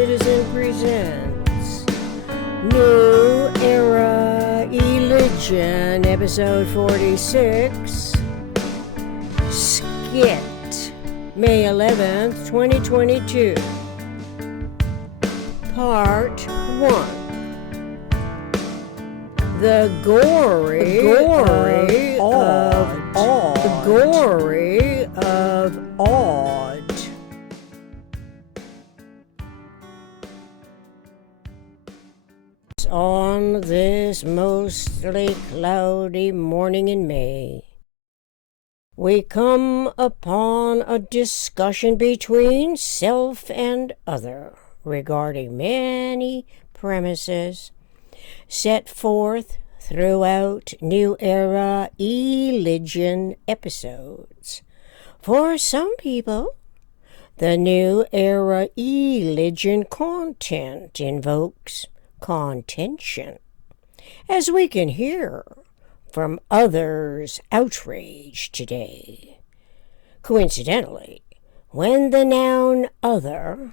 Citizen presents New Era Eligion, episode 46, Skit, May 11th, 2022, Part 1. The Gory of Odd. On this mostly cloudy morning in May, we come upon a discussion between self and other regarding many premises set forth throughout New Era Eligion episodes. For some people, the New Era Eligion content invokes contention, as we can hear from others' outrage today. Coincidentally, when the noun other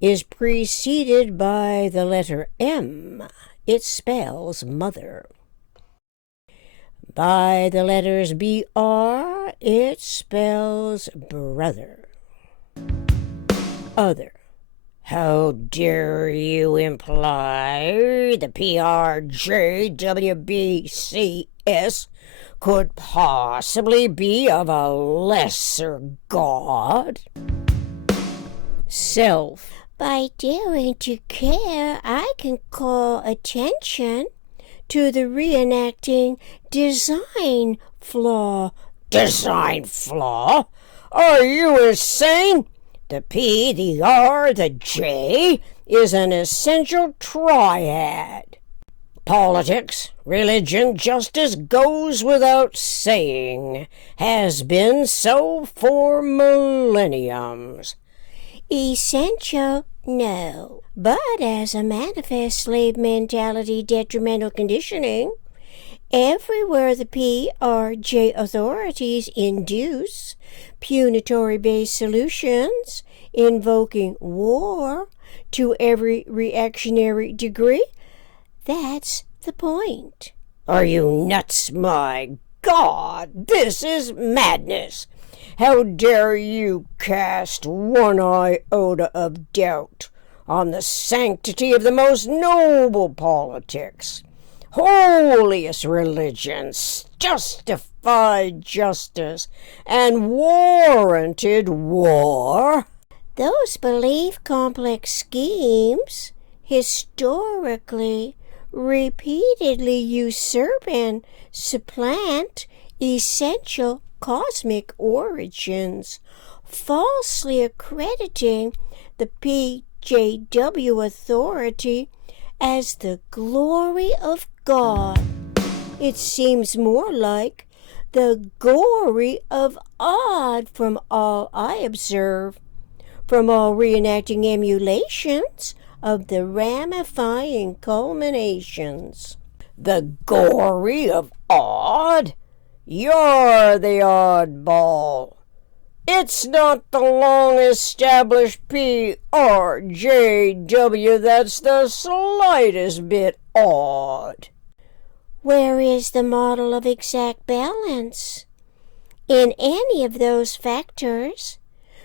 is preceded by the letter M, it spells mother. By the letters BR, it spells brother. Other. How dare you imply the PRJWBCS could possibly be of a lesser god? Self. By daring to care, I can call attention to the reenacting design flaw. Design flaw? Are you insane? The P, the R, the J is an essential triad. Politics, religion, justice goes without saying, has been so for millenniums. Essential, no. But as a manifest slave mentality detrimental conditioning, everywhere the P or J authorities induce punitory-based solutions, invoking war to every reactionary degree, that's the point. Are you nuts? My God, this is madness. How dare you cast one iota of doubt on the sanctity of the most noble politics, holiest religions, justified justice, and warranted war? Those belief complex schemes historically repeatedly usurp and supplant essential cosmic origins, falsely accrediting the PJW authority as the glory of God. It seems more like the gory of odd from all I observe, from all reenacting emulations of the ramifying culminations. The gory of odd? You're the oddball. It's not the long-established PRJW that's the slightest bit odd. Where is the model of exact balance? In any of those factors,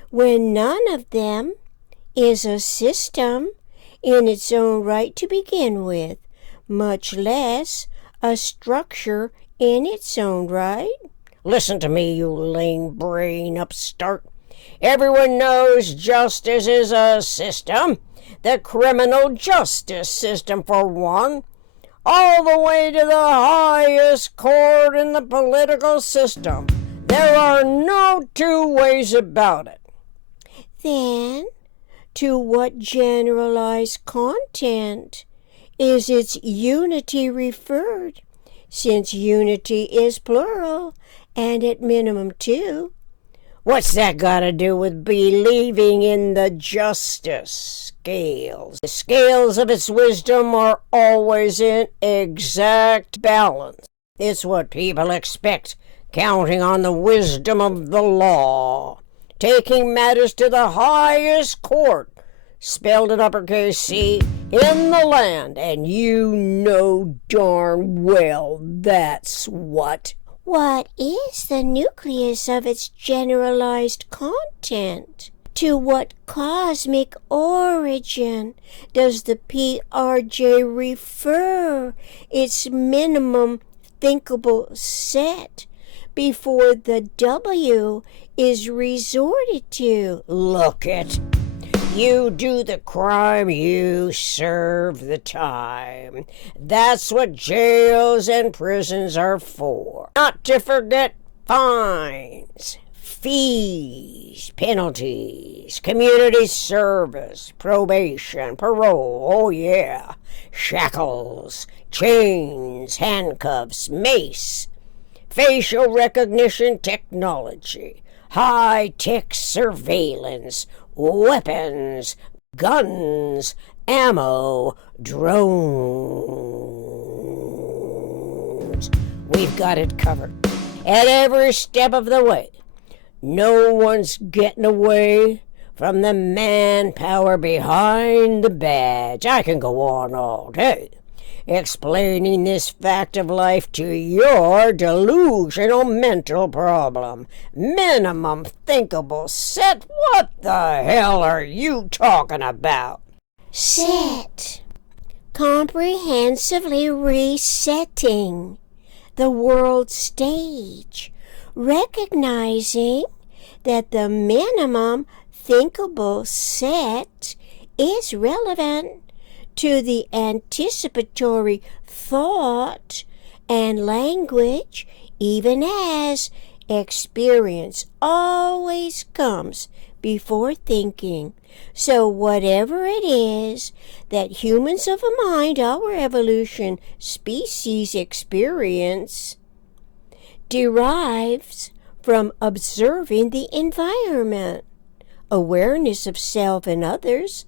when none of them is a system in its own right to begin with, much less a structure in its own right? Listen to me, you lame brain upstart. Everyone knows justice is a system. The criminal justice system, for one. All the way to the highest court in the political system. There are no two ways about it. Then, to what generalized content is its unity referred, since unity is plural, and at minimum two? What's that got to do with believing in the justice scales? The scales of its wisdom are always in exact balance. It's what people expect, counting on the wisdom of the law, taking matters to the highest court, spelled in uppercase C, in the land, and you know darn well that's what. What is the nucleus of its generalized content? To what cosmic origin does the PRJ refer its minimum thinkable set before the W is resorted to? Look it. You do the crime, you serve the time. That's what jails and prisons are for. Not to forget fines, fees, penalties, community service, probation, parole, oh yeah, shackles, chains, handcuffs, mace, facial recognition technology, high-tech surveillance, weapons, guns, ammo, drones. We've got it covered at every step of the way. No one's getting away from the manpower behind the badge. I can go on all day explaining this fact of life to your delusional mental problem. Minimum thinkable set? What the hell are you talking about? Set. Comprehensively resetting the world stage, recognizing that the minimum thinkable set is relevant to the anticipatory thought and language, even as experience always comes before thinking. So whatever it is that humans of a mind, our evolution species experience, derives from observing the environment, awareness of self and others,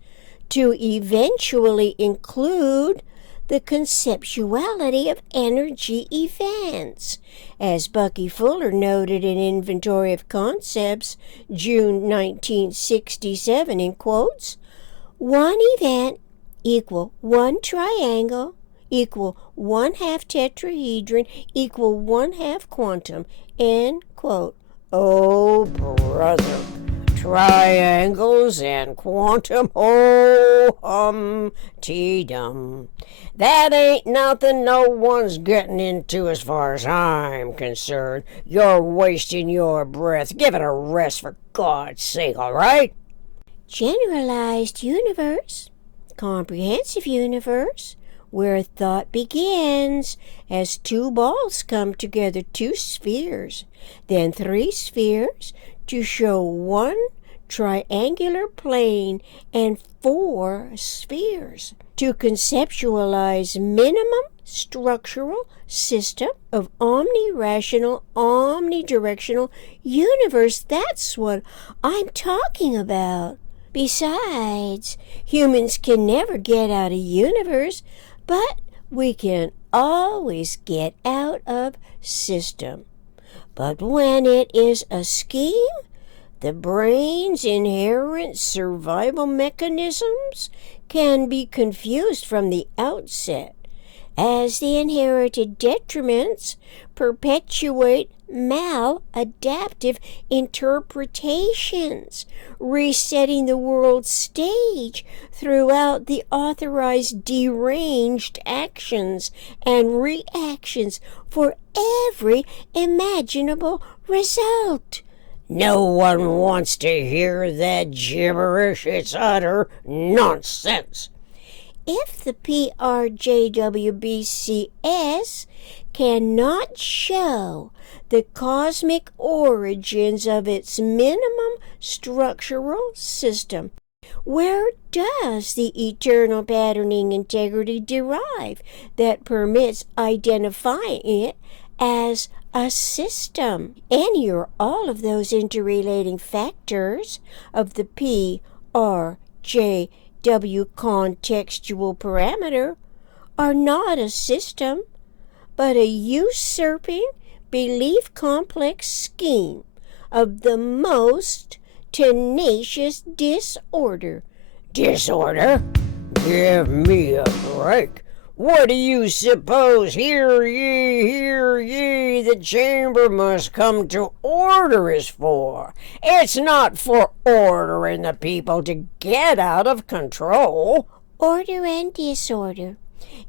to eventually include the conceptuality of energy events. As Bucky Fuller noted in Inventory of Concepts, June 1967, in quotes, one event equal one triangle equal one half tetrahedron equal one half quantum, end quote. Oh, brother. Triangles and quantum, oh, hum-tee-dum. That ain't nothing no one's getting into as far as I'm concerned. You're wasting your breath. Give it a rest, for God's sake, all right? Generalized universe, comprehensive universe, where thought begins as two balls come together, two spheres, then three spheres, to show one triangular plane and four spheres, to conceptualize minimum structural system of omni-rational, omnidirectional universe. That's what I'm talking about. Besides, humans can never get out of universe, but we can always get out of system. But when it is a scheme, the brain's inherent survival mechanisms can be confused from the outset, as the inherited detriments perpetuate maladaptive interpretations, resetting the world stage throughout the authorized deranged actions and reactions for every imaginable result. No one wants to hear that gibberish. It's utter nonsense. If the PRJWBCS cannot show the cosmic origins of its minimum structural system, where does the eternal patterning integrity derive that permits identifying it as a system? Any or all of those interrelating factors of the PRJW contextual parameter are not a system, but a usurping belief complex scheme of the most tenacious disorder, Disorder? Give me a break. What do you suppose? Hear ye, the chamber must come to order is for. It's not for ordering the people to get out of control. Order and disorder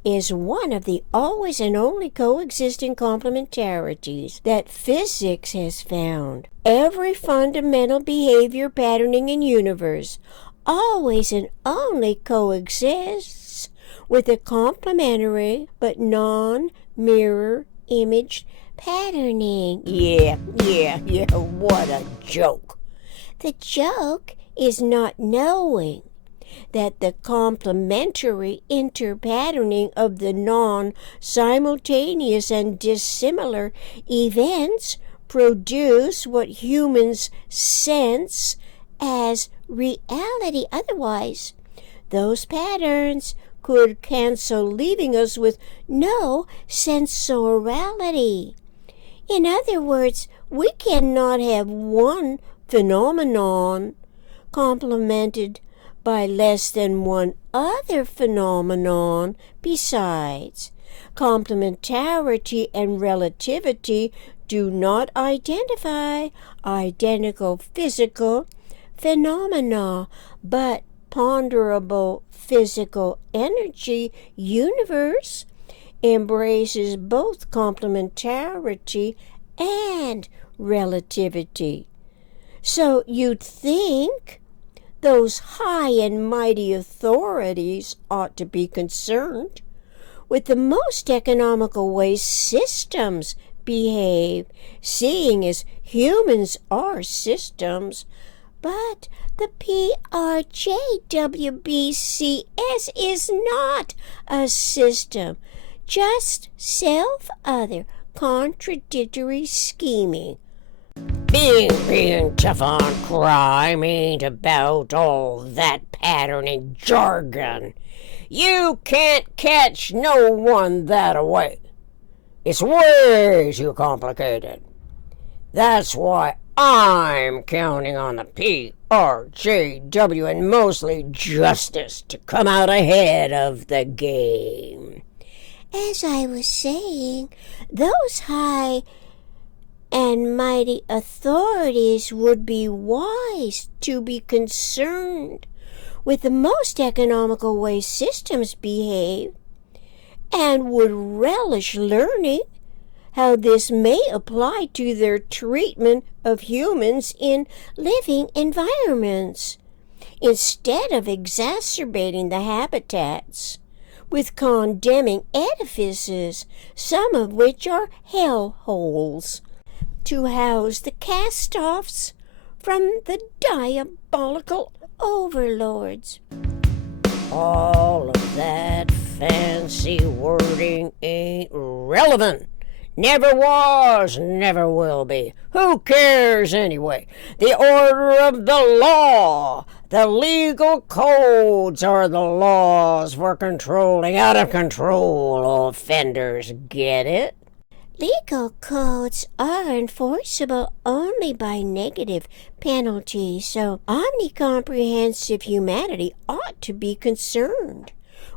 is one of the always and only coexisting complementarities that physics has found. Every fundamental behavior patterning in universe always and only coexists with a complementary but non-mirror image patterning. Yeah, what a joke. The joke is not knowing that the complementary interpatterning of the non-simultaneous and dissimilar events produce what humans sense as reality. Otherwise, those patterns could cancel, leaving us with no sensorality. In other words, we cannot have one phenomenon complemented by less than one other phenomenon besides. Complementarity and relativity do not identify identical physical phenomena, but ponderable physical energy universe embraces both complementarity and relativity. So you'd think those high and mighty authorities ought to be concerned with the most economical way systems behave, seeing as humans are systems. But the PRJWBCS is not a system, just self-other contradictory scheming. Being tough on crime ain't about all that patterning jargon. You can't catch no one that away. It's way too complicated. That's why I'm counting on the PRJW and mostly justice to come out ahead of the game. As I was saying, those high and mighty authorities would be wise to be concerned with the most economical way systems behave, and would relish learning how this may apply to their treatment of humans in living environments, instead of exacerbating the habitats with condemning edifices, some of which are hell holes, to house the cast-offs from the diabolical overlords. All of that fancy wording ain't relevant. Never was, never will be. Who cares anyway? The order of the law. The legal codes are the laws for controlling out of control offenders. Get it? Legal codes are enforceable only by negative penalties, so omnicomprehensive humanity ought to be concerned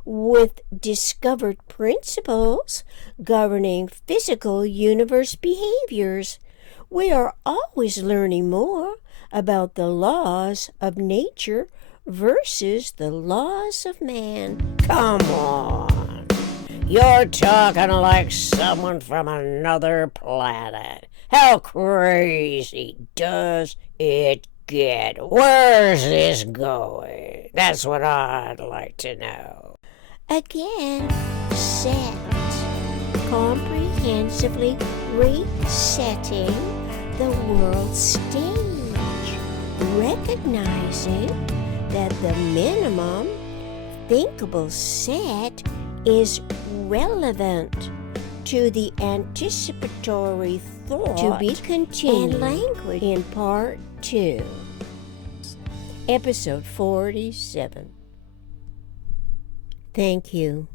with discovered principles governing physical universe behaviors. We are always learning more about the laws of nature versus the laws of man. Come on. You're talking like someone from another planet. How crazy does it get? Where's this going? That's what I'd like to know. Again, set. Comprehensively resetting the world stage. Recognizing that the minimum thinkable set is relevant to the anticipatory thought to be continued and language in Part 2, Episode 47. Thank you.